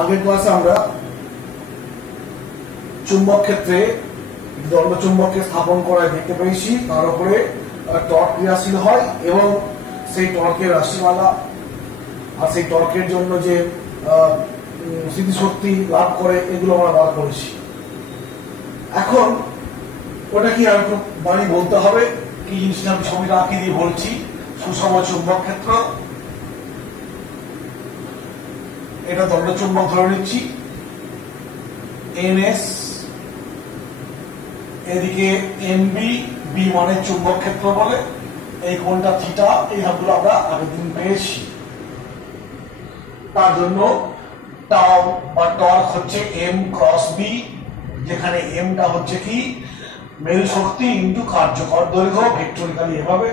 আগের ক্লাসে আমরা চুম্বক ক্ষেত্রে দণ্ড চুম্বককে স্থাপন করায় দেখতে পেয়েছি, তার উপরে টর্ক ক্রিয়াশীল হয় এবং সেই টর্কের রাশিমালা আর সেই টর্কের জন্য যে স্মৃতিশক্তি লাভ করে এগুলো আমরা বার করেছি। এখন ওটা কি আর একটু বাড়ি বলতে হবে কি জিনিসটা আমি ছবিটা আঁকি দিয়ে বলছি। সুষম চুম্বক ক্ষেত্র, এটা দণ্ড চুম্বক ধরে নিচ্ছি NS, এদিকে NB, B মানে চুম্বক ক্ষেত্র বলে, এই কোণটা থিটা, এই ভাবগুলো আমরা আগের দিন পেয়েছি। তার জন্য টাউ বা টর্ক হচ্ছে M ক্রস B, যেখানে এমটা হচ্ছে কি মেরু শক্তি ইন্টু কার্যকর দৈর্ঘ্য, ভেক্টরিক্যালি এভাবে।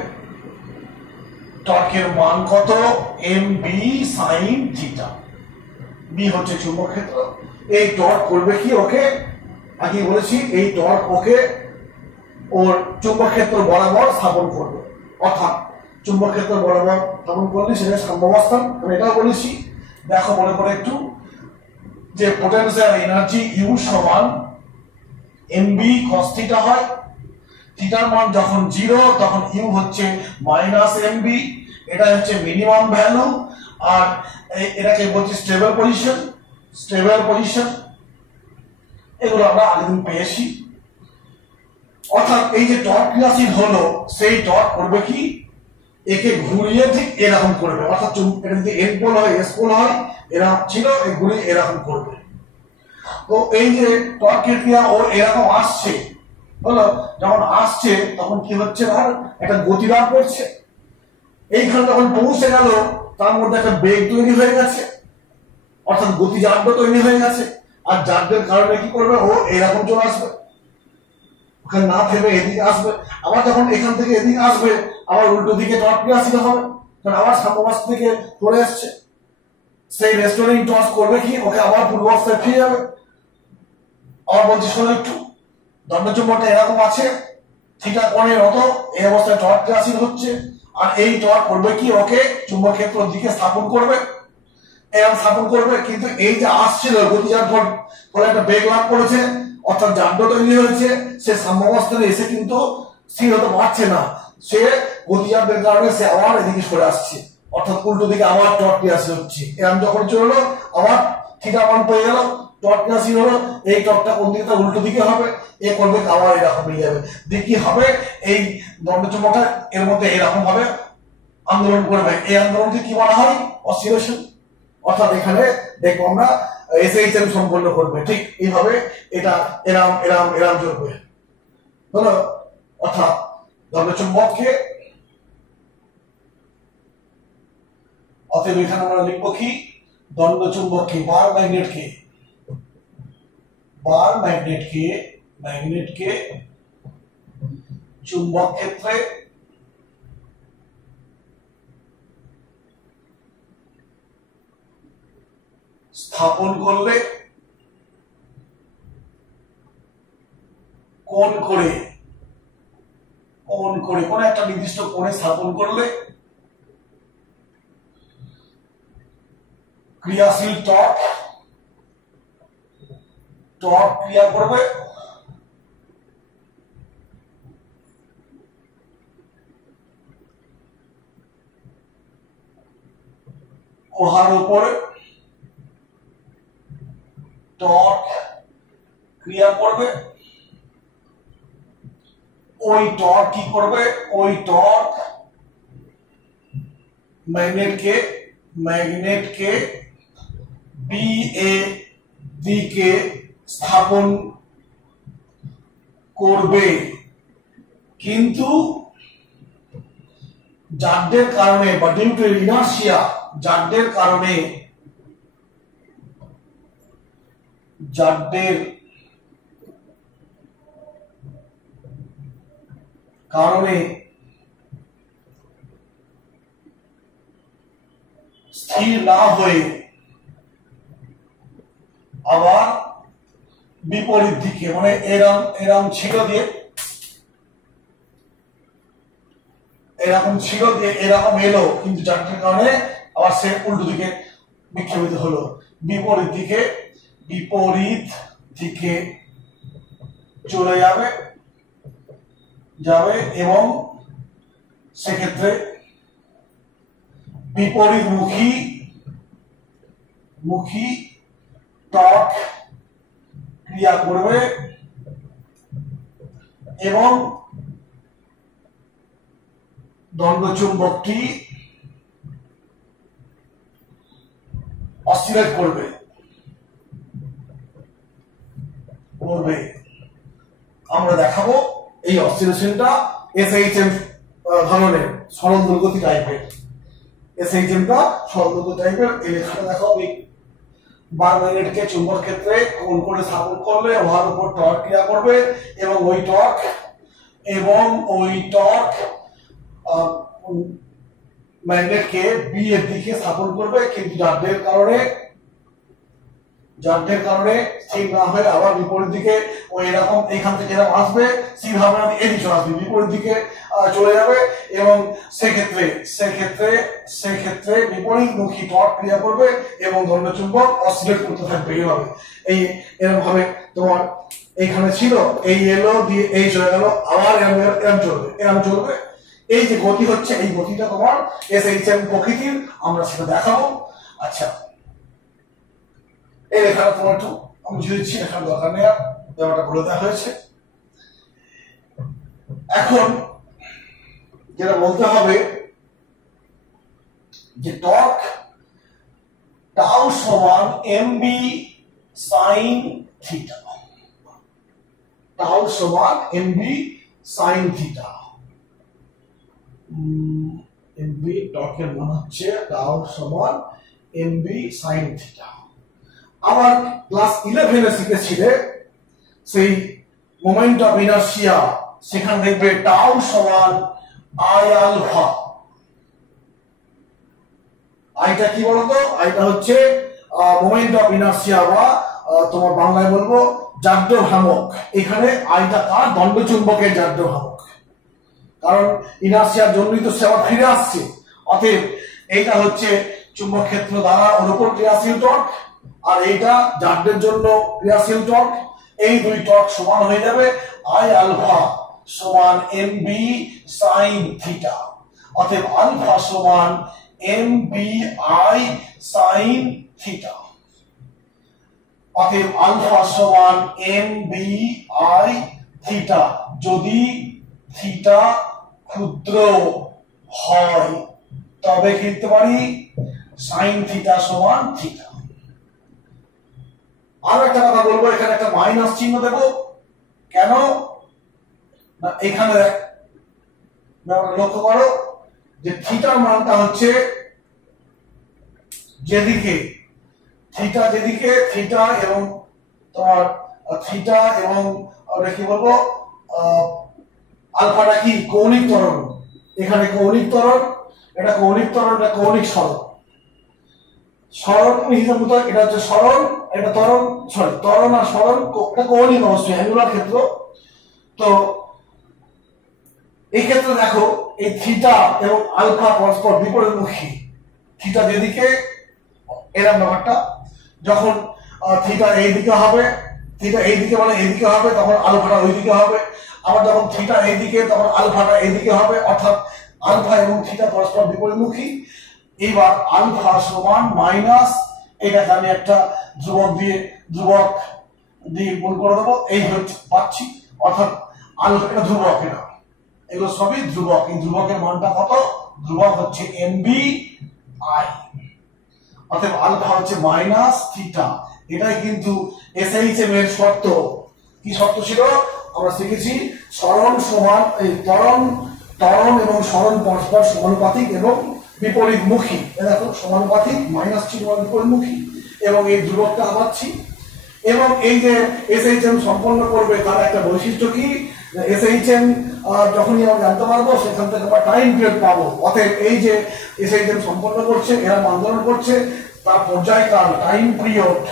টর্কের মান কত? MB sin theta. B হচ্ছে চুম্বক ক্ষেত্র। এই টর্ক করবে কি ওকে, আগে বলেছি এই টর্ক ওকে ওর চুম্বক ক্ষেত্র বরাবর স্থাপন করবে, অর্থাৎ চুম্বক ক্ষেত্র বরাবর স্থাপন করলে সেটা সাম্যাবস্থান। আমি এটাও বলেছি, দেখো মনে করে একটু যে পোটেনশিয়াল এনার্জি ইউ সমান MB cos থিটা হয়। থিটার মান যখন 0 তখন ইউ হচ্ছে মাইনাস MB, এটা হচ্ছে মিনিমাম ভ্যালু, আর এটাকে বলছি স্টেবল পজিশন। স্টেবল পজিশন এগুলো আমরা আগের দিন পেয়েছি। অর্থাৎ এই যে টর্ক ক্রিয়াশীল হলো, সেই টর্ক করবে কি একে ঘুরিয়ে ঠিক এরকম করবে, অর্থাৎ এটা যদি এন পোল হয় এস পোল হয় এরকম ছিল, এই ঘুরিয়ে এরকম করবে। তো এই যে টর্কের ক্রিয়া ও এরকম আসছে, হলো যখন আসছে তখন কি হচ্ছে না একটা গতিলাভ করছে। এইখানে যখন পৌঁছে গেল তার মধ্যে একটা বেগ তৈরি হয়ে গেছে, অর্থাৎ গতিজাড্য তৈরি হয়ে গেছে। আর জাড্যের কারণে কি করবে ও এরকম চলে আসবে, ওখানে না থেমে এদিকে আসবে। আবার যখন এখান থেকে এদিকে আসবে আবার উল্টো দিকে টর্ক ক্রিয়াশীল হবে, কারণ আবার সাম্যাবস্থা থেকে পড়ে আসছে। সেই রেস্টোরিং টর্ক করবে কি ওকে আবার পূর্বাবস্থায় ফিরে যাবে। আবার বলছি শোনো একটু, দণ্ডচুম্বকটা এরকম আছে, থিটা কোণের মতো, এই অবস্থায় টর্ক ক্রিয়াশীল হচ্ছে, আর এই টর্ক করবে কি ওকে চুম্বক ক্ষেত্রের দিকে স্থাপন করবে, এরকম স্থাপন করবে। কিন্তু এই যে আসছিল গতিজাত ফলে একটা বেগ লাভ করেছে, অর্থাৎ জাড্য তৈরি হয়েছে, সে সাম্যাবস্থানে এসে কিন্তু স্থির হতে পারছে না, সে গতিজাতের কারণে সে আবার এদিকে সরে আসছে, অর্থাৎ উল্টো দিকে আবার টর্ক ক্রিয়াশীল হচ্ছে। এরকম যখন চললো আবার থিটা মান পেয়ে গেল, টর্ক ক্রিয়াশীল হলো, এই টর্কটা কোন দিকে উল্টো দিকে হবে, এ করবে আবার এরকম হয়ে যাবে। দিয়ে কি হবে এই দণ্ডচুম্বকটা এর মধ্যে এরকম ভাবে আন্দোলন করবে। এই আন্দোলনকে কি বলা হয়? অসিলেশন। অর্থাৎ এখানে দেখবো আমরা SHM সম্পন্ন করবে, ঠিক এইভাবে এটা এরাম এরাম এরাম চলবে, হলো। অর্থাৎ দণ্ডচুম্বককে, অতএব এখানে আমরা লিখবো কি দণ্ডচুম্বককে বার ম্যাগনেটকে, বার ম্যাগনেটকে চুম্বক ক্ষেত্রে স্থাপন করলে কোণ করে কোন একটা নির্দিষ্ট কোণে স্থাপন করলে ক্রিয়াশীল টর্ক ক্রিয়া করবে ওহার উপর টর্ক ক্রিয়া করবে। ওই টর্ক কি করবে? ওই টর্ক ম্যাগনেটকে BA দিকে স্থাপন করবে, কিন্তু জাড্যের কারণে বা ডিউ টু ইনার্শিয়া, জাড্যের কারণে স্থির না হয়ে আবার বিপরীত দিকে, মানে এরম ছিল দিয়ে এরকম এলো, কিন্তু জাড্যের কারণে আবার সে উল্টো দিকে বিক্ষেপিত হলো। বিপরীত দিকে চলে যাবে এবং সেক্ষেত্রে বিপরীতমুখী টর্ক ক্রিয়া করবে এবং দণ্ডচুম্বকটি অসিলেট করবে। আমরা দেখাবো এই অসিলেশনটা এসএইচএম ধরনের সরল দৈর্ঘ্য টাইপের। এসএইচএমটা সরল দৈর্ঘ্য টাইপের। এই লেখাটা দেখাবো বার ম্যাগনেটকে চুম্বক ক্ষেত্রে কোণ করে স্থাপন করলে উহার উপর টর্ক ক্রিয়া করবে এবং ওই টর্ক ম্যাগনেটকে বি এর দিকে স্থাপন করবে, কিন্তু জাড্যের কারণে স্থির না হয়ে আবার বিপরীত দিকে ওই এরকম এখান থেকে এরকম আসবে, স্থির হবে না, এদিকে আসবে, বিপরীত দিকে চলে যাবে এবং সেক্ষেত্রে বিপরীতমুখী টর্ক ক্রিয়া করবে এবং দণ্ডচুম্বক অসিলেট করতে থাকবে। এইভাবে এরকম ভাবে তোমার এইখানে ছিল, এই এলো দিয়ে এই চলে গেল, আবার এরম চলবে। এই যে গতি হচ্ছে, এই গতিটা তোমার এসএইচএম প্রকৃতির, আমরা সেটা দেখাবো। আচ্ছা, এই লেখাটা তোমার একটু আমি বুঝিয়েছি, লেখার দরকার নেই, ব্যাপারটা বলে দেওয়া হয়েছে। এখন যেটা বলতে হবে যে টর্ক টাউ সমান এমবি সাইন থিটা। টাউ সমান এমবি সাইন থিটা। এমবি টর্কের মান হচ্ছে টাউ সমান এমবি সাইন থিটা। আবার ক্লাস 11 শিখেছিলে সেই মোমেন্ট অফ ইনার্সিয়া, সেখানে দেখবে টাউ সমান আই আলফা। আইটা কি বলতো? আইটা হচ্ছে মোমেন্ট অফ ইনার্সিয়া বা তোমার বাংলায় বলবো জাড্য ভ্রামক। এখানে আইটা তার দণ্ডচুম্বকের জাড্য ভ্রামক, কারণ ইনার্সিয়ার জন্যই তো সে আবার ফিরে আসছে। অতএব এইটা হচ্ছে চুম্বক ক্ষেত্র দ্বারা ওর উপর ক্রিয়াশীল টর্ক, আর এইটা জাড্যের জন্য ক্রিয়াশীল টর্ক। এই দুই টর্ক সমান হয়ে যাবে আই আলফা সমান এম বি সাইন থিটা। অতএব আলফা সমান m B I sine theta. অতএব আলফা সমান এম বি আই থিটা। যদি থিটা ক্ষুদ্র হয় তবে কি লিখতে পারি? সাইন থিটা সমান থিটা। আর একটা কথা বলবো, এখানে একটা মাইনাস চিহ্ন দেব কেন না, এখানে লক্ষ্য করো যে থিটার মানটা হচ্ছে যেদিকে থিটা এবং তোমার থিটা এবং কি বলবো আলফাটা কি কৌণিক ত্বরণ। এখানে কৌণিক ত্বরণ, এটা কৌণিক ত্বরণ, এটা কৌণিক সরণ। সরণ হিসাব মতো এটা হচ্ছে সরণ, এটা ত্বরণ, সরি ত্বরণ আর সরণ, এটা কৌণিক অবশ্যই অ্যাঙ্গুলার ক্ষেত্র। তো এই ক্ষেত্রে দেখো এই থিটা এবং আলফা পরস্পর বিপরীতমুখী। থিটা যেদিকে এরকম ব্যাপারটা, যখন থিটা এইদিকে হবে, থিটা এইদিকে মানে এইদিকে হবে, তখন আলফাটা ওইদিকে হবে। আবার যখন থিটা এইদিকে তখন আলফাটা এইদিকে হবে, অর্থাৎ আলফা এবং থিটা পরস্পর বিপরীতমুখী। এবার আলফা সমান মাইনাস, এটাকে আমি একটা ধ্রুবক দিয়ে গুণ করে দেবো, এই হচ্ছে পাচ্ছি। অর্থাৎ আলফা ধ্রুবক, এটা এগুলো সবই ধ্রুবক। এই ধ্রুবকের মানটা কত? ধ্রুবক হচ্ছে এমবি আই। অতএব আলফা হচ্ছে মাইনাস থিটা। এটাই কিন্তু এসএইচএম এর শর্ত। কি শর্ত ছিল? আমরা শিখেছি সরণ সমান, এই ত্বরণ এবং সরণ পরস্পর সমানুপাতিক এবং বিপরীতমুখী। দেখো সমানুপাতিক, মাইনাস চিহ্ন বিপরীতমুখী, এবং এই ধ্রুবকটা আনাচ্ছি। এবং এই যে এসএইচএম সম্পন্ন করবে তার একটা বৈশিষ্ট্য কি? এসএইচএম যখনই আমরা জানতে পারবো সেখান থেকে আমরা টাইম পিরিয়ড পাবো। অতএব এই যে এসএইচএম সম্পন্ন করছে, এরা আন্দোলন করছে, তার পর্যায়কাল time period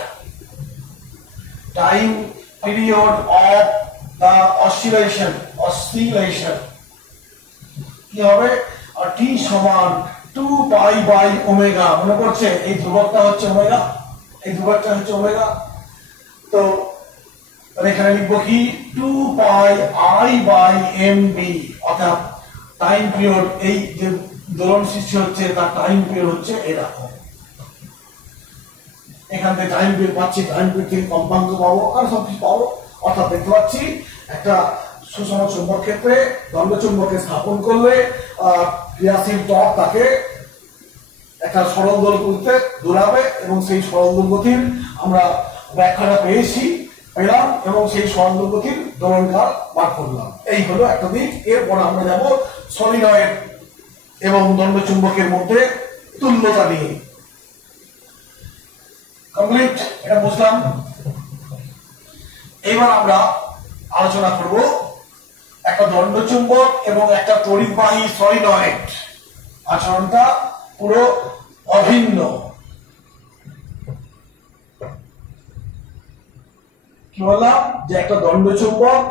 of the oscillation কি হবে? আর টি সমান 2 পাই বাই ওমেগা। মনে করছে এই ধ্রুবকটা হচ্ছে ওমেগা, এই দুবারটা হচ্ছে ওমেগা। তো এখানে লিখবো কি 2 পাই আই বাই এম বি, অর্থাৎ টাইম পিরিয়ড, এই যে দোলন সৃষ্টি হচ্ছে তার টাইম পিরিয়ড হচ্ছে এরকম। এখান থেকে টাইম পিরিয়ড পাচ্ছি, টাইম পিরিয়ড থেকে কম্পাঙ্ক পাবো, আর সবকিছু পাবো। অর্থাৎ দেখতে পাচ্ছি একটা সুষম চুম্বক ক্ষেত্রে দ্বন্দ্ব চুম্বকে স্থাপন করলে ক্রিয়াশীল টর্ক তাকে একটা সরল দোল করতে দৌড়াবে, এবং সেই সরল দোল গতির আমরা ব্যাখ্যাটা পেলাম, এবং সেই সরল দোল গতির দোলনকাল বার করলাম। এই হলো একটা দিক। এরপর আমরা যাব সলিনয়েড এবং দ্বন্দ্ব চুম্বকের মধ্যে তুল্যতা নিয়ে। কমপ্লিট, এটা বুঝলাম। এবার আমরা আলোচনা করব একটা দ্বন্দ্ব চুম্বক এবং একটা তড়িৎবাহী সলিনয়েড আচরণটা পুরো অভিন্ন। কি বললাম যে একটা দ্বন্দ্ব চুম্বক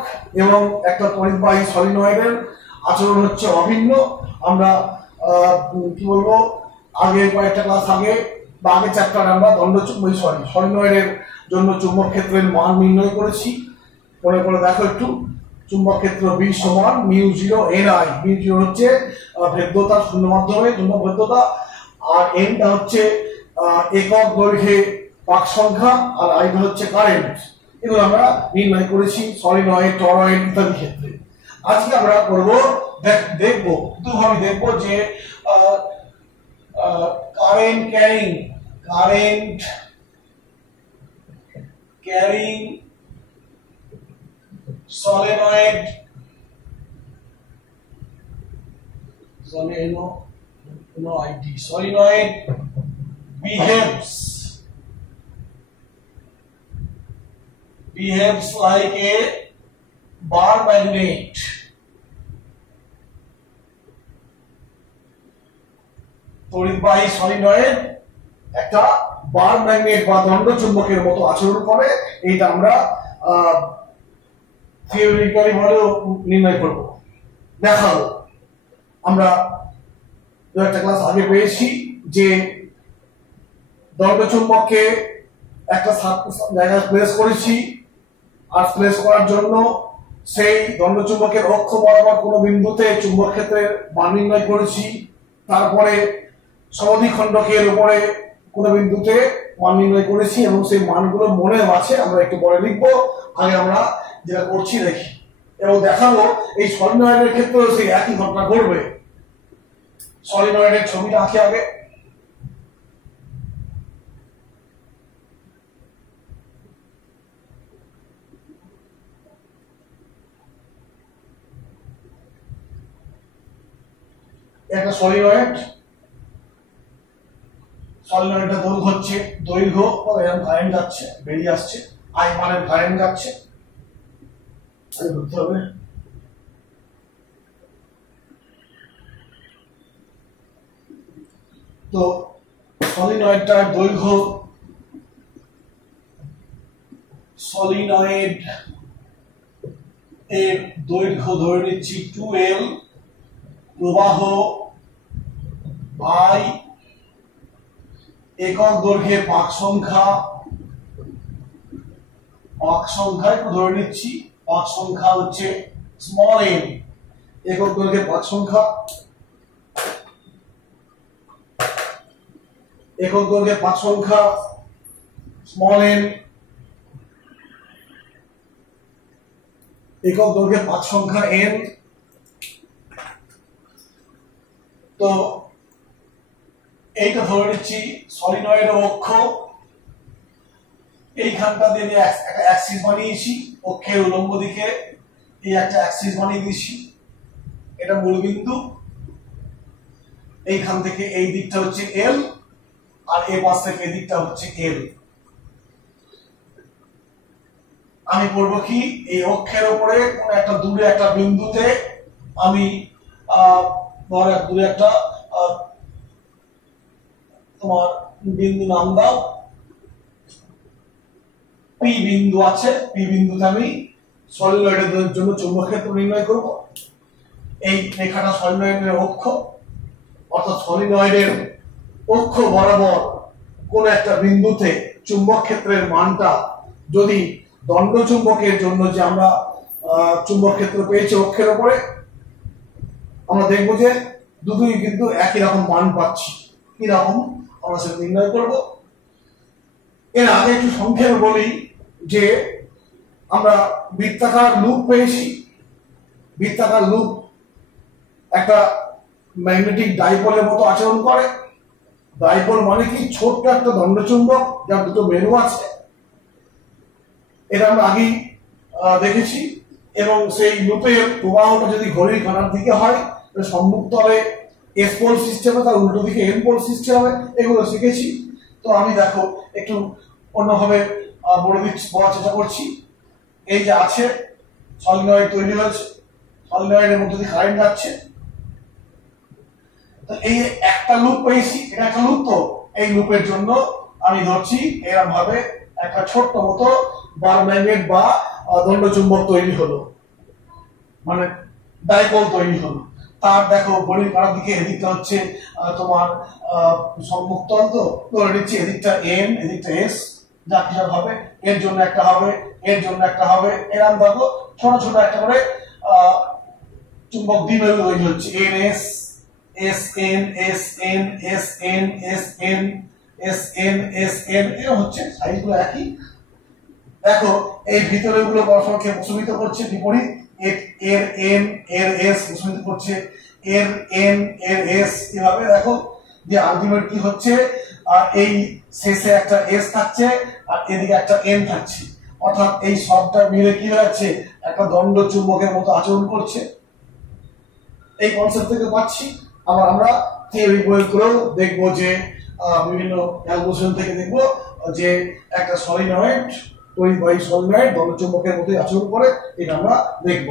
এবং একটা তড়িৎবাহী সলিনয়েডের আচরণ হচ্ছে অভিন্ন। আমরা কি বলবো, আগে কয়েকটা ক্লাস আগে বা আগের চ্যাপ্টারে আমরা সলিনয়েডের জন্য চুম্বক ক্ষেত্রের মান নির্ণয় করেছি। মনে করে দেখো একটু, চুম্বক ক্ষেত্র B সমান μ0 Ni। μ0 হচ্ছে ভেদ্যতা, শূন্য মাধ্যমে চুম্বক ভেদ্যতা, আর Nটা হচ্ছে একক দৈর্ঘ্যে পাক সংখ্যা, আর I হচ্ছে কারেন্ট। এগুলো আমরা নির্ণয় করেছি সলিনয়েড, টরয়েড ইত্যাদি ক্ষেত্রে। আজকে আমরা করবো, দেখবো দুভাবে দেখবো যে current carrying solenoid behaves like a bar magnet। তড়িৎবাহী সলিনয়েড একটা বার ম্যাগনেট বা দণ্ড চুম্বকের মতো আচরণ করে। এইটা আমরা থিওরিটিক্যালি ভাবেও নির্ণয় করব, দেখাবো। আমরা একটা ক্লাস আগে পেয়েছি যে দণ্ড চুম্বককে একটা জায়গায় প্লেস করেছি, আর প্লেস করার জন্য সেই দণ্ড চুম্বকের অক্ষ বরাবর কোনো বিন্দুতে চুম্বক ক্ষেত্রের মান নির্ণয় করেছি। তারপরে সমদ্বিখণ্ডকের উপরে কোনো বিন্দুতে মান নির্ণয় করেছি, এবং সেই মানগুলো মনে আছে, আমরা একটু পরে লিখবো। আগে আমরা যেটা করছি দেখি, এবং দেখাবো এই সলিনয়েডের ক্ষেত্রেও সেই একই ঘটনা ঘটবে। সলিনয়েডের ছবিটা আঁকি আগে। একটা সলিনয়েডটা দৈর্ঘ্য হচ্ছে এরকম কারেন্ট যাচ্ছে, বেরিয়ে আসছে, I মানের কারেন্ট যাচ্ছে। ধরতে হবে তো সলিনয়েডটার দৈর্ঘ্য, সলিনয়েড এর দৈর্ঘ্য ধরে নিচ্ছি 2L, প্রবাহ I, একক দৈর্ঘ্যে পাক সংখ্যা একটু ধরে নিচ্ছি, পাক সংখ্যা হচ্ছে স্মল n, একক দৈর্ঘ্যে পাক সংখ্যা, একক দৈর্ঘ্যে পাক সংখ্যা স্মল n, একক দৈর্ঘ্যে পাক সংখ্যা n। তো এইটা ধরে নিচ্ছি সলিনয়েডের অক্ষ। এইখানটা দিয়ে একটা অ্যাক্সিস বানিয়েছি, অক্ষের উলম্ব দিকে এই একটা অ্যাক্সিস বানিয়ে দিয়েছি, এটা মূলবিন্দু। এইখান থেকে এই দিকটা হচ্ছে L, আর এই পাশ থেকে এই দিকটা হচ্ছে L। আমি করব কি, এই অক্ষের উপরে কোন একটা দূরে একটা বিন্দুতে আমি দূরে একটা তোমার বিন্দু নাম দাও, P বিন্দু আছে। P বিন্দুতে আমি সলিনয়েডের জন্য চৌম্বক ক্ষেত্র নির্ণয় করব। এই রেখাটা সলিনয়েডের অক্ষ, অর্থাৎ সলিনয়েডের অক্ষ বরাবর কোন একটা বিন্দুতে চুম্বক ক্ষেত্রের মানটা যদি দণ্ড চুম্বকের জন্য যে আমরা চুম্বক ক্ষেত্র পেয়েছি অক্ষের উপরে, আমরা দেখবো যে দুটোই কিন্তু একই রকম মান পাচ্ছি। কি রকম আমরা সেটা নির্ণয় করব। এর আগে একটু সংক্ষেপে বলি যে আমরা বৃত্তাকার লুপ পেয়েছি। বৃত্তাকার লুপ একটা ম্যাগনেটিক ডাইপোলের মতো আচরণ করে। ডাইপোল মানে কি? ছোট্ট একটা দণ্ডচুম্বক যার দুটো মেরু আছে। এটা আমরা আগেই দেখেছি। এবং সেই লুপের প্রবাহটা যদি ঘড়ির কাঁটার দিকে হয়, সম্মুখ তলে এস পোল সিস্টেমে, তার উল্টো দিকে এন পোল সিস্টেমে, এগুলো শিখেছি। তো আমি দেখো একটু অন্যভাবে বলার চেষ্টা করছি। এই যে আছে সলিনয়েড তৈরি হয়েছে, সলিনয়েডের মধ্যে দিয়ে কারেন্ট যাচ্ছে। তো এই একটা লুপ পেয়েছি, এটা একটা লুপ। তো এই লুপের জন্য আমি ধরছি এরকম ভাবে একটা ছোট্ট মতো বার ম্যাগনেট বা দণ্ডচুম্বক তৈরি হলো, মানে ডাইপোল তৈরি হলো। তার দেখো ঘড়ির কাঁটার দিকে এদিকটা হচ্ছে তোমার সম্মুখ তল। তো ধরে নিচ্ছি এদিকটা এন, এদিকটা এস, যা কিছু হবে। এর জন্য একটা হবে, এর জন্য একটা হবে। এরকম দেখো ছোট ছোট একটা করে চুম্বক দ্বিমেরু তৈরি হচ্ছে। N S, S N, S N, S N, S N, S N, S N, এর হচ্ছে সাইজগুলো একই। দেখো এই ভিতরে গুলো পরস্পরকে প্রশমিত করছে বিপরীত। এর এন, এর এস প্রশমিত করছে এর এন, এর এস। এভাবে দেখো যে আলটিমেট কি হচ্ছে, এই শেষে একটা এস থাকছে আর এদিকে একটা এন থাকছে। অর্থাৎ এই সবটা মিলে কি হচ্ছে, একটা দণ্ড চুম্বকের মতো আচরণ করছে। এই কনসেপ্ট থেকে পাচ্ছি। আবার আমরা থিওরি বই করেও দেখবো যে বিভিন্ন ক্যালকুলেশন থেকে দেখবো যে একটা সলিনয়েড তৈরি সলিনয়েড দণ্ডচুম্বকের মতো আচরণ করে, এটা আমরা দেখব।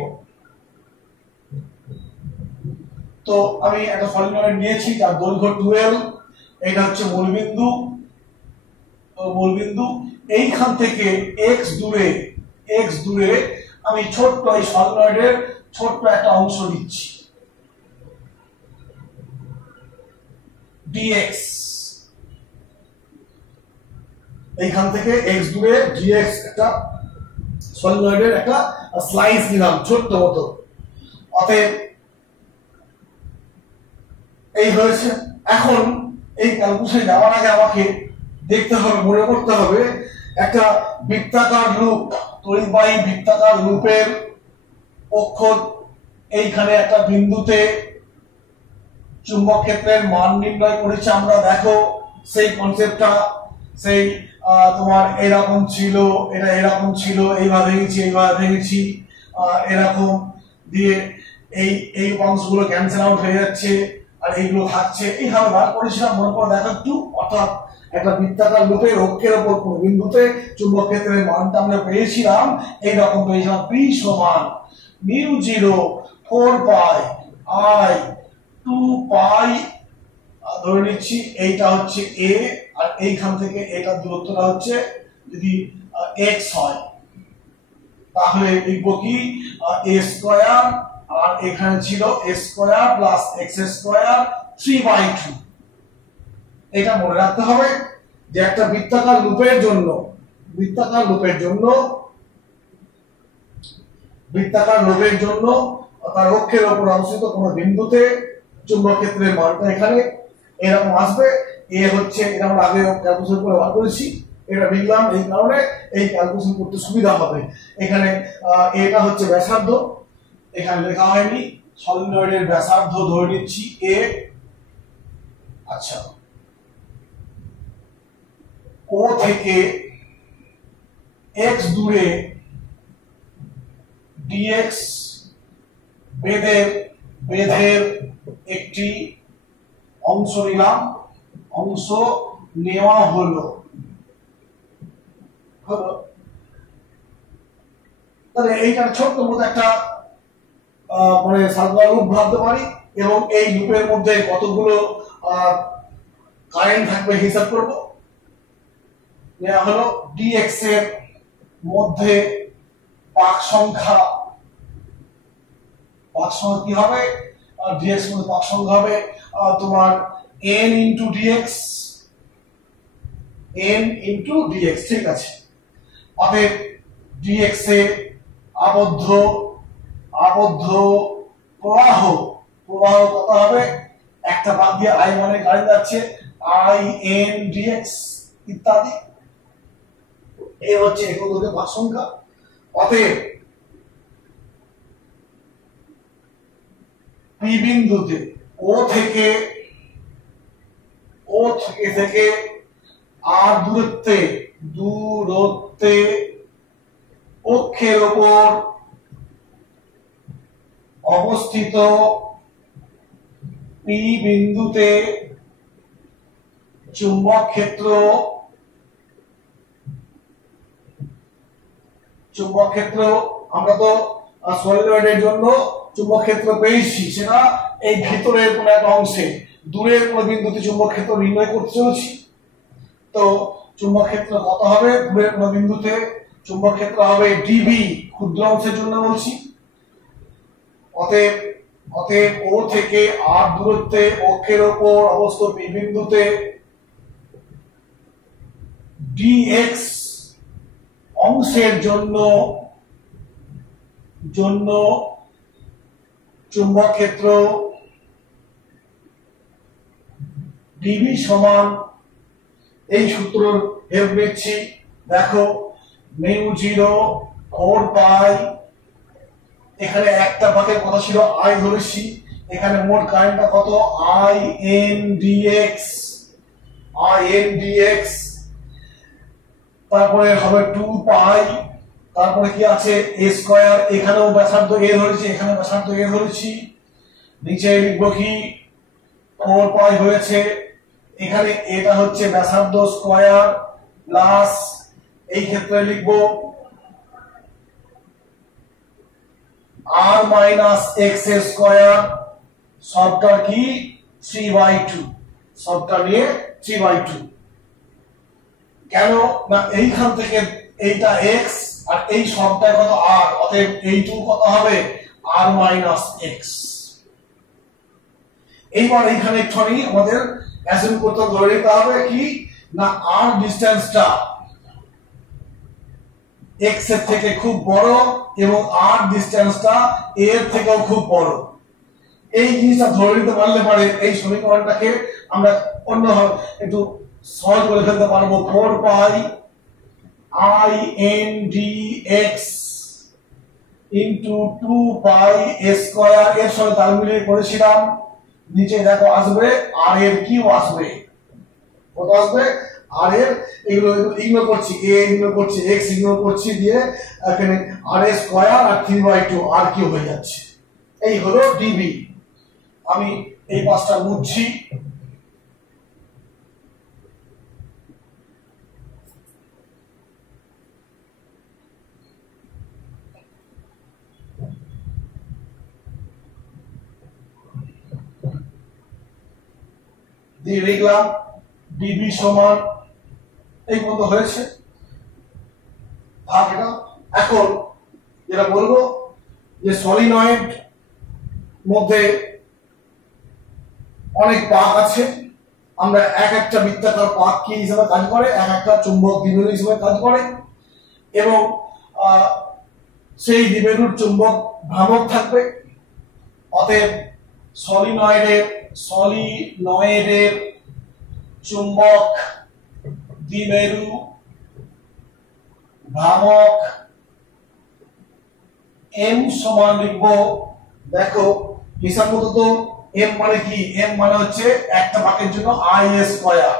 তো আমি একটা সলিনয়েড নিয়েছি যার দৈর্ঘ্য 12। এটা হচ্ছে মূলবিন্দু। মূলবিন্দু এইখান থেকে এক্স দূরে আমি ছোট্ট এই সলিনয়েডের ছোট্ট একটা অংশ নিচ্ছি, dx। এইখান থেকে এক্স দূরে dx একটা সলিনয়েডের একটা স্লাইস নিলাম ছোট্ট মতো। অতএব এই হয়েছে। এখন এই ক্যালকুলেশনে যাওয়ার আগে আমাকে দেখতে হবে, মনে করতে হবে একটা বৃত্তাকার লুপ, তড়িৎবাহী বৃত্তাকার লুপের অক্ষ এইখানে একটা বিন্দুতে চুম্বক ক্ষেত্রের মান নির্ণয় করেছি আমরা। দেখো সেই কনসেপ্টটা সেই তোমার এরকম ছিল, এটা এরকম ছিল, এইভাবে ভেঙেছি এরকম দিয়ে এই অংশগুলো ক্যান্সেল আউট হয়ে যাচ্ছে আর এইগুলো থাকছে। এইভাবে বার করেছিলাম, মনে করে দেখো একটু। অর্থাৎ একটা বৃত্তাকার লুপের অক্ষের উপর কোন বিন্দুতে চুম্বক ক্ষেত্রের মানটা আমরা পেয়েছিলাম এইরকম পেয়েছিলাম। পি সমান μ0 4 পাই আই 2 পাই, ধরে নিচ্ছি এইটা হচ্ছে এ, আর এইখান থেকে এটার দূরত্বটা হচ্ছে যদি x হয়, তাহলে লিখবো কি a স্কয়ার, আর এখানে ছিল a square plus x square 3/2। এটা মনে রাখতে হবে যে একটা বৃত্তাকার লুপের জন্য তার অক্ষের উপর অবস্থিত কোন বিন্দুতে চুম্বক ক্ষেত্রের মানটা এখানে এরকম আসবে। এ হচ্ছে, এটা আমরা আগে ক্যালকুলেশন করে বার করেছি, এটা লিখলাম এই কারণে এই ক্যালকুলেশন করতে সুবিধা হবে। এখানে এটা হচ্ছে ব্যাসার্ধ, এখানে লেখা হয়নি। সলিনয়েডের ব্যাসার্ধ ধরে নিচ্ছি এ। আচ্ছা, ও থেকে এক্স দূরে dx বেধের একটি অংশ নিলাম, অংশ নেওয়া হলো। তাহলে এইটার ছোট্ট মতো একটা মানে সার্কুলার লুপ ভাবতে পারি, এবং এই লুপের মধ্যে কতগুলো কারেন্ট থাকবে হিসাব করব। নেওয়া হলো dx এর মধ্যে পাক সংখ্যা কি হবে, dx এর মধ্যে পাক সংখ্যা হবে তোমার n * dx, n into dx. ঠিক আছে, অতএব ডিএক্স এ আবদ্ধ আবদ্ধ প্রবাহ প্রবাহ কত হবে, একটা বাদ দিয়ে আই মানে কারেন্ট যাচ্ছে, আই এন ডিএক্স ইত্যাদি। এই হচ্ছে একক দৈর্ঘ্যের পাক সংখ্যা। অতএব পি বিন্দুতে ও থেকে আর দূরত্বে অক্ষের ওপর অবস্থিত পি বিন্দুতে চুম্বক ক্ষেত্র আমরা তো সলিনয়েডের জন্য চুম্বক ক্ষেত্র পেয়েছি, সেটা এই ভিতরের কোন একটা অংশে দূরের কোন বিন্দুতে চুম্বক ক্ষেত্র নির্ণয় করতে চলেছি। তো চুম্বক ক্ষেত্র কত হবে, দূরের কোন বিন্দুতে চুম্বক ক্ষেত্র হবে ডিবি, ক্ষুদ্র অংশের জন্য বলছি। অতএব ও থেকে আর দূরত্বে অক্ষের ওপর অবস্থিত পি বিন্দুতে ডিএক্স অংশের জন্য চুম্বক ক্ষেত্র ডিবি সমান, এই সূত্র হেল্প নিচ্ছি। দেখো মিউ 0 4 পাই, এখানে একটা পাকের কথা ছিল আই ধরেছি, এখানে মোট কারেন্টটা কত, আই এন ডিএক্স তারপরে হবে 2 পাই, তারপরে কি আছে এ স্কয়ার, এখানেও ব্যাসার্ধ এ ধরেছি, এখানে ব্যাসার্ধ এ ধরেছি, নিচে লিখবো কি 4 পাই হয়েছে, এখানে এটা হচ্ছে ব্যাসার্ধ স্কয়ার প্লাস এই ক্ষেত্রে লিখবো আর মাইনাস এক্স স্কয়ার, সবটা কি 3/2, সবটা নিয়ে 3/2। কেন না এইখান থেকে এইটা এক্স আর এই সবটা কত আর, অতএব এইটুকু কত হবে আর মাইনাস এক্স। এইবার এইখানে একটুখানি আমাদের অ্যাসিউম করতে ধরে নিতে হবে কি না আর ডিসটেন্সটা এক্স এর থেকে খুব বড় এবং আর ডিসটেন্সটা এ এর থেকেও খুব বড়। এই জিনিসটা ধরে নিতে পারলে পরে এই সমীকরণটাকে আমরা অন্যভাবে একটু সহজ করে ফেলতে পারবো। 4 pi I N D X into 2 pi A square, এর সঙ্গে তাল মিলিয়ে করেছিলাম, নিচে দেখো আসবে আর এর কিউ আসবে, কত আসবে আর এর, এগুলো ইগনোর করছি, এ ইগনোর করছি, এক্স ইগনোর করছি, দিয়ে এখানে আর এ স্কয়ার আর 3/2 আর কিউ হয়ে যাচ্ছে। এই হলো ডিবি। আমি এই পাঁচটা মুছছি। দিয়ে লিখলাম ডিবি সমান এই মতো হয়েছে ভাগ এটা। এখন যেটা বলবো যে সলিনয়েড মধ্যে অনেক পাক আছে, আমরা এক একটা বৃত্তাকার পাক কি হিসেবে কাজ করে, এক একটা চুম্বক দ্বিমেরু হিসেবে কাজ করে, এবং সেই দ্বিমেরুর চুম্বক ভ্রামক থাকবে। অতএব সলিনয়েডের চুম্বক দ্বিমেরু ভ্রামক এম সমান লিখবো, দেখো হিসাব মতো তো এম মানে কি, এম মানে হচ্ছে একটা বাঁকের জন্য I square,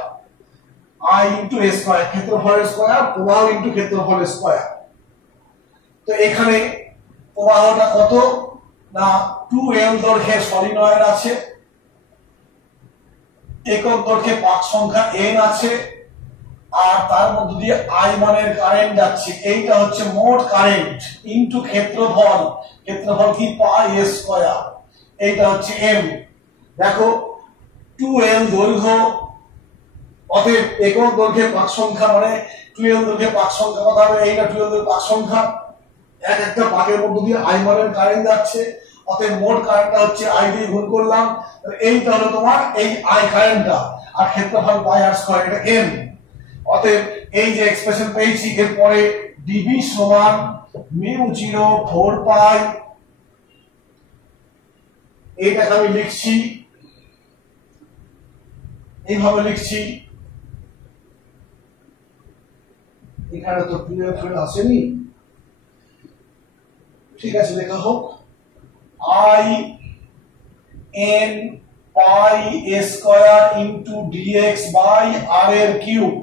I into A square, ক্ষেত্রফলের স্কয়ার, প্রবাহ ইন্টু ক্ষেত্রফলের স্কয়ার। তো এখানে প্রবাহটা কত না 2l দৈর্ঘ্যের সলিনয়েড আছে, একক দৈর্ঘ্যে পাক সংখ্যা n আছে, আর তার মধ্যে দিয়ে আই মানের কারেন্ট যাচ্ছে, এইটা হচ্ছে মোট কারেন্ট ইনটু ক্ষেত্রফল, ক্ষেত্রফল কি পাই স্কয়ার, এইটা হচ্ছে m। দেখো 2l দৈর্ঘ্য, অতএব একক দৈর্ঘ্যের পাক সংখ্যা মানে 2l দৈর্ঘ্যের পাক সংখ্যা কত হবে, এইটা 2l দৈর্ঘ্যের পাক সংখ্যা, এক একটা পাকের মধ্যে দিয়ে আই মানের কারেন্ট যাচ্ছে, অতএব মোট কারেন্টটা হচ্ছে আই দিয়ে গুণ করলাম, এইটা হলো তোমার এই আই কারেন্টটা, আর ক্ষেত্রফল পাই আর স্কয়ার, এটা m। অতএব এই যে এক্সপ্রেশন পেয়েছি এরপরে ডিবি সমান মিউ 0 4 পাই, এইটাকে আমি লিখছি এইভাবে লিখছি, এখানে তো ক্লিয়ার ফেল আসেনি, ঠিক আছে লেখা হোক I N pi A square into DX by R এর কিউব।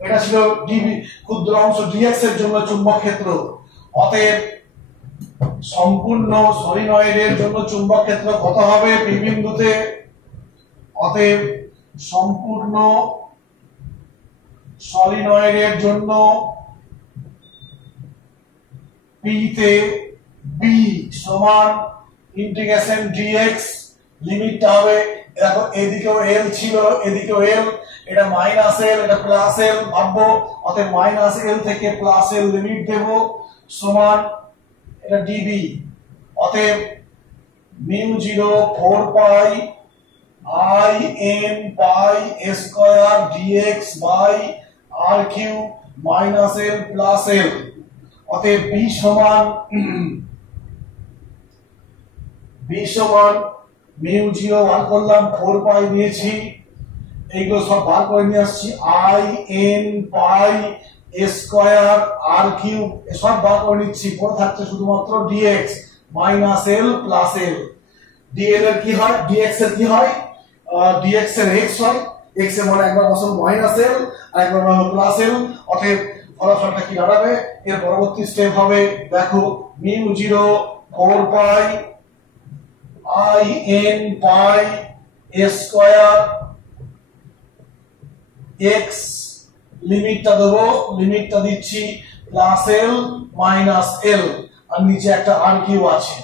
এটা ছিল ডিবি ক্ষুদ্র অংশ ডিএক্স এর জন্য চুম্বক ক্ষেত্র। অতএব সম্পূর্ণ সলিনয়েডের জন্য চুম্বক ক্ষেত্র কত হবে পি বিন্দুতে? অতএব সম্পূর্ণ সলিনয়েডের জন্য পি তে বি সমান ইন্টিগ্রেশন ডিএক্স, লিমিটটা হবে দেখো এদিকেও এল ছিল এদিকেও এল, এটা মাইনাস এল এটা প্লাস এল ভাববো, অতএব মাইনাস এল থেকে প্লাস এল লিমিট দেব সমান এটা ডিবি। অতএব mu 0 4 pi I N pi A square DX by R cube minus L plus L. অতএব বি সমান মিউ 0 বার করলাম 4 পাই নিয়েছি, এইগুলো সব বার করে নিয়ে আসছি, I N pi A square r cube সব বার করে নিচ্ছি, পরে থাকছে শুধুমাত্র ডিএক্স মাইনাস এল প্লাস এল। ডিএল এর কি হয় ডিএক্স এর কি হয় ডিএক্স এর এক্স হয়, এক্স এর মানে একবার বসাবো মাইনাস এল আর একবার বসাবো প্লাস এল। অতএব ফলাফলটা কি দাঁড়াবে? এর পরবর্তী স্টেপ হবে দেখো mu 0 4 pi I N pi A square X, লিমিটটা দেবো, লিমিটটা দিচ্ছি প্লাস এল মাইনাস এল, আর নিচে একটা আর কিউ আছে,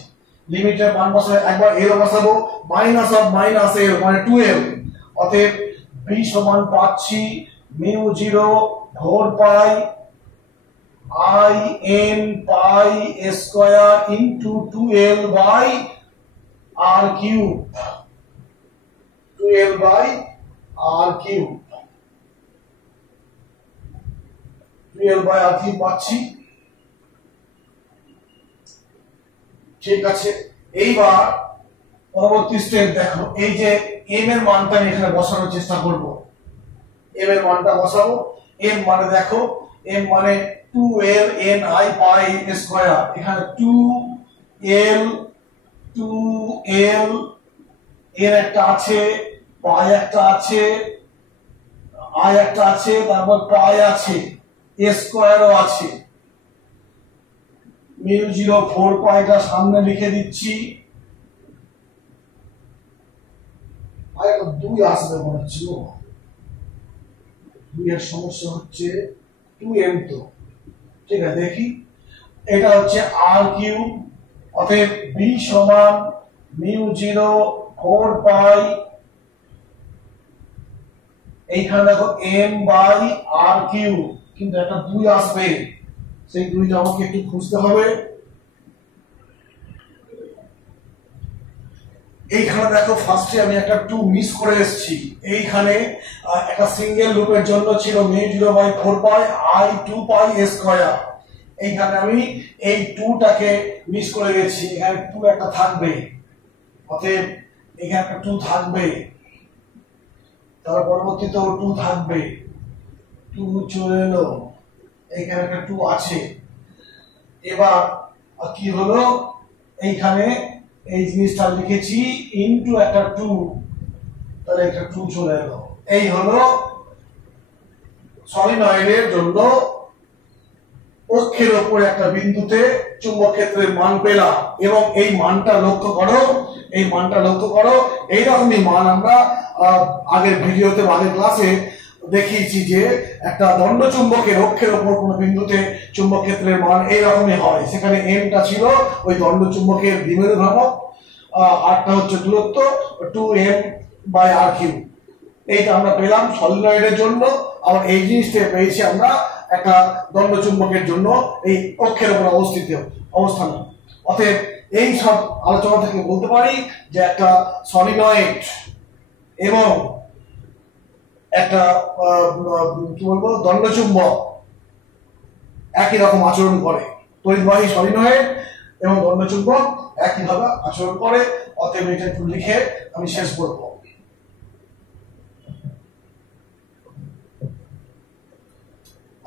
লিমিটের মান বসাবো একবার এল বসাবো মাইনাস অফ মাইনাস এল মানে 2l। অতএব বি সমান পাচ্ছি mu 0 4 pi I N pi A square into 2l by R cube, 2l by R cube, 2l by R cube পাচ্ছি। ঠিক আছে, এইবার পরবর্তী স্টেপ দেখো, এই যে এম এর মানটা আমি এখানে বসানোর চেষ্টা করব, এম এর মানটা বসাবো। এম মানে দেখো এম মানে 2l n i pi square, এখানে 2l n একটা আছে, পাই একটা আছে, i একটা আছে, তারপর পাই আছে, a স্কয়ারও আছে। মিউ 0 4 পাইটা সামনে লিখে দিচ্ছি, আর একটা 2 আসবে মনে হচ্ছে, 2 এর সমস্যা হচ্ছে 2m তো, ঠিক আছে দেখি, এটা হচ্ছে আর কিউব। অতএব বি সমান মিউ 0 4 পাই, এইখানে দেখো m বাই আর কিউব, কিন্তু একটা 2 আসবে, সেই 2টা আমাকে একটু খুঁজতে হবে। এইখানে দেখো ফার্স্টে আমি একটা 2 মিস করে এসেছি, এইখানে একটা সিঙ্গেল লুপের জন্য ছিল mu 0 by 4 pi I 2 pi A square, এইখানে আমি এই 2টাকে মিস করে গেছি, এখানে 2 একটা থাকবে, অতএব এখানে একটা 2 থাকবে, তার পরবর্তীতেও 2 থাকবে, 2 চলে এলো, এইখানে একটা 2 আছে। এবার কি হলো, এইখানে এই জিনিসটা লিখেছি ইনটু একটা 2, তাহলে একটা 2 চলে এলো। এই হলো সলিনয়েডের জন্য অক্ষের উপরে একটা বিন্দুতে চুম্বক ক্ষেত্রের মান পেলাম, এবং এই মানটা লক্ষ্য করো, এই মানটা লক্ষ্য করো, এইরকমই মান আমরা আগের ভিডিওতে আগের ক্লাসে দেখিয়েছি যে একটা দণ্ড চুম্বকের অক্ষের উপর কোন বিন্দুতে চুম্বক ক্ষেত্রের মান এইরকমই হয়, সেখানে এমটা ছিল ওই দণ্ড চুম্বকের দ্বিমেরু ভ্রামক, আরটা হচ্ছে দূরত্ব 2m বাই আর কিউব। এইটা আমরা পেলাম সলিনয়েডের জন্য, আবার এই জিনিসটা পেয়েছি আমরা একটা দণ্ড চুম্বকের জন্য এই অক্ষের উপর অবস্থান। অতএব এই সব আলোচনা থেকে বলতে পারি যে একটা সলিনয়েড এবং একটা কি বলবো দণ্ডচুম্বক একই রকম আচরণ করে, তড়িৎবাহী সলিনয়েড এবং দণ্ডচুম্বক একইভাবে আচরণ করে। অতএব এটা একটু লিখে আমি শেষ করব।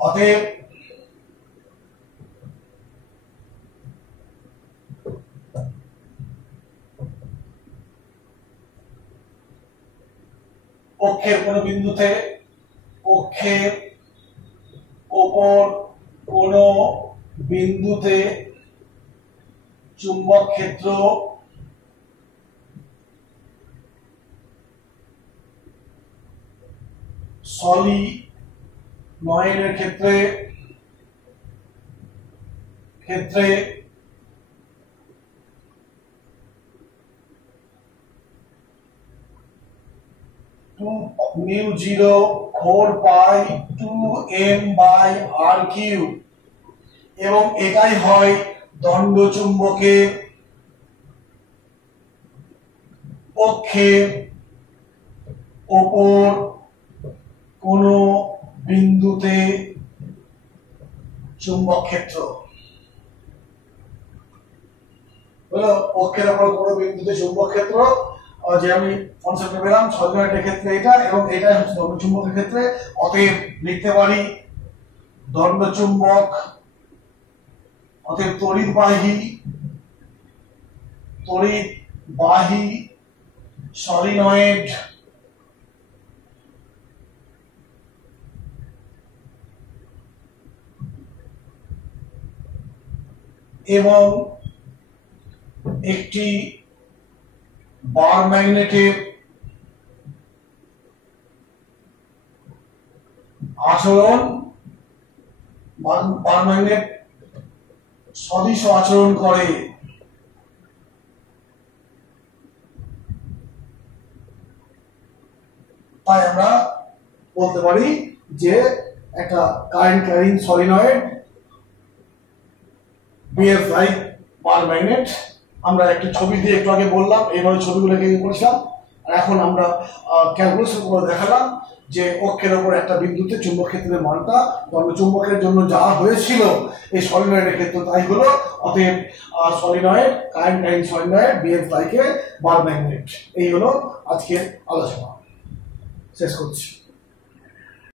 অতএব অক্ষের কোন বিন্দুতে, অক্ষের ওপর কোন বিন্দুতে চুম্বক ক্ষেত্র সলিনয়েডের ক্ষেত্রে 2μ0 4π2m/r³ এবং এটাই হয় দণ্ডচুম্বকের অক্ষের ওপর কোন বিন্দুতে চুম্বক ক্ষেত্র। হলো অক্ষের ওপর কোন বিন্দুতে চুম্বক ক্ষেত্র, যে আমি কনসেপ্টে পেলাম সলিনয়েডের ক্ষেত্রে এটা, এবং এটাই হচ্ছে দণ্ডচুম্বকের ক্ষেত্রে। অতএব লিখতে পারি দণ্ডচুম্বক, অতএব তড়িৎবাহী সলিনয়েড এবং একটি বার ম্যাগনেটের আচরণ, বার ম্যাগনেট সদৃশ আচরণ করে। তাই আমরা বলতে পারি যে একটা current carrying solenoid BF like বার ম্যাগনেট। আমরা একটি ছবি দিয়ে একটু আগে বললাম, এইভাবে ছবিগুলোকে করেছিলাম, আর এখন আমরা ক্যালকুলেশন করে দেখালাম যে অক্ষের ওপর একটা বিন্দুতে চুম্বক ক্ষেত্রের মানটা দণ্ডচুম্বকের জন্য যা হয়েছিল এই সলিনয়েডের ক্ষেত্রে তাই হলো। অতএব solenoid, current carrying solenoid BF like বার ম্যাগনেট। এই হলো আজকের আলোচনা, শেষ করছি।